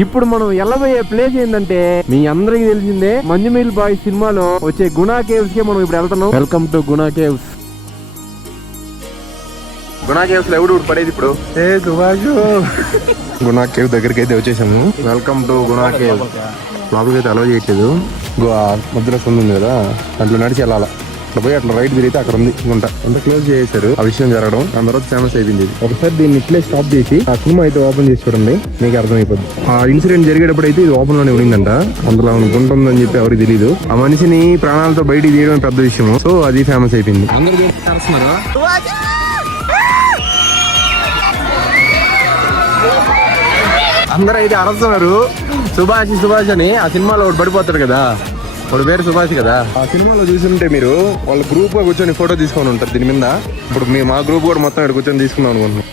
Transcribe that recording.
ఇప్పుడు మనం వెళ్ళబోయే ప్లేస్ ఏంటంటే మీ అందరికి తెలిసిందే మంజుమిల్ బాయ్స్ సినిమాలో వచ్చే గుణా కేవ్స్ కి మనం ఇప్పుడు వెళ్తున్నాం. Welcome to Guna caves. Guna caves లో ఎవడు పడేది ఇప్పుడు గుణా కేవ్ దగ్గరికి అయితే వచ్చేసాము. Welcome to Guna cave. లోపలికి అయితే అలౌ చేయట్లేదు. మధ్యలో సందు ఉంది కదా, దాంట్లో నడిచి వెళ్ళాలా. అట్లా పోయి అట్లా రైట్ తిరిగితే అక్కడ ఉంది గుంట. అంత క్లోజ్ చేశారు ఆ విషయం జరగడం. దాని తర్వాత ఫేమస్ అయిపోయింది. ఒకసారి దీన్ని ఇట్లే స్టాప్ చేసి ఆ సినిమా అయితే ఓపెన్ చేసి చూడండి, మీకు అర్థమైపోద్ది. ఆ ఇన్సిడెంట్ జరిగేటప్పుడు అయితే ఇది ఓపెన్ లోనే ఉండిందంట. అందులో గుంట ఉందని చెప్పి ఎవరికి తెలియదు. ఆ మనిషిని ప్రాణాలతో బయటికి తీయడం పెద్ద విషయం. సో అది ఫేమస్ అయిపోయింది. అందరూ అయితే అరుస్తున్నారు సుభాష్ అని. ఆ సినిమాలో ఒకటి పడిపోతాడు కదా, వాడు పేరు సుభాష్ కదా. ఆ సినిమాలో చూస్తుంటే మీరు వాళ్ళ గ్రూప్ గా కూర్చొని ఫోటో తీసుకొని ఉంటారు దీని మీద. ఇప్పుడు మా గ్రూప్ కూడా మొత్తం ఇక్కడ కూర్చొని తీసుకుందాం అనుకుంటున్నాం.